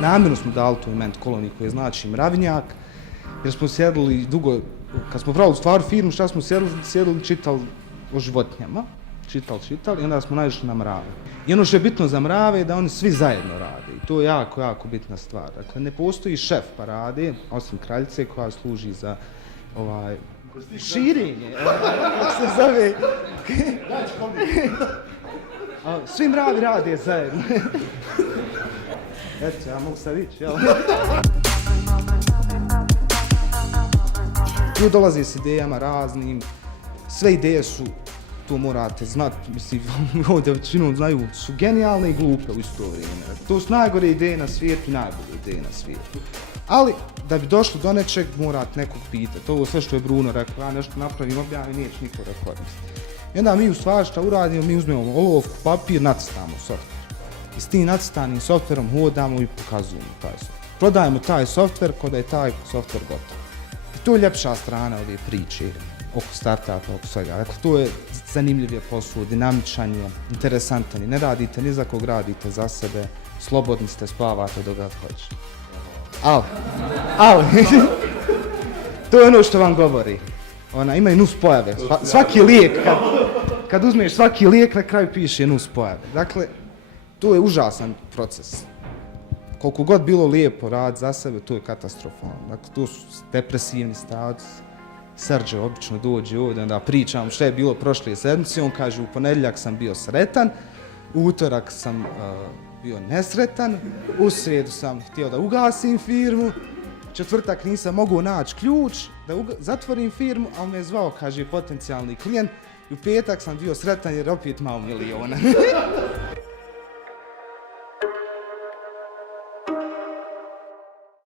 Namjerno smo dali tu iment koloniji koji znači Mravinjak, jer smo sjedili dugo, kad smo pravili stvar firmu, šta smo sjedili, čitali o životinjama, čitali i onda smo naišli na mrave. I ono što je bitno za mrave je da oni svi zajedno rade i to je jako, jako bitna stvar. Dakle, ne postoji šef parade, osim kraljice koja služi za širenje, kako se zove. Svi mravi rade zajedno. Eto, ja mogu sad ići, jel? Tu dolazi s idejama raznim, sve ideje su, to morate znati, mislim, ovdje većinom znaju, su genijalne i glupe u isto vrijeme. To su najgore ideje na svijetu i najbolje ideje na svijetu. Ali, da bi došlo do nečeg, morate nekog pitati. Ovo sve što je Bruno rekao, ja nešto napravim, objavim, neće niko da koristi. I onda mi u stvari šta uradimo, mi uzmemo olovku, papir, nacrtamo softver. I s tim nacrtanim softverom hodamo i pokazujemo taj softver. Prodajemo taj softver kod je taj softver gotov. I to je ljepša strana ove priče oko startupa, oko svega. Dakle, to je zanimljiv je posao, dinamičan je, interesantan je. Ne radite ni za kog, radite za sebe, slobodni ste, spavate dok god hoćete. Ali, to je ono što vam govori. Ima i nuspojave. Svaki lijek, kad uzmeš svaki lijek, na kraju piše nuspojave. Dakle, to je užasan proces. Koliko god bilo lijepo rad za sebe, to je katastrofalno. Dakle, to su depresivni stavci. Srđe obično dođe ovdje, onda pričam što je bilo prošle sedmice, on kaže u ponedjeljak sam bio sretan, u utorak sam bio nesretan, u srijedu sam htio da ugasim firmu, četvrtak nisam mogao naći ključ da zatvorim firmu, ali me je zvao, kaže, potencijalni klijent, i u petak sam bio sretan jer opet imao miliona.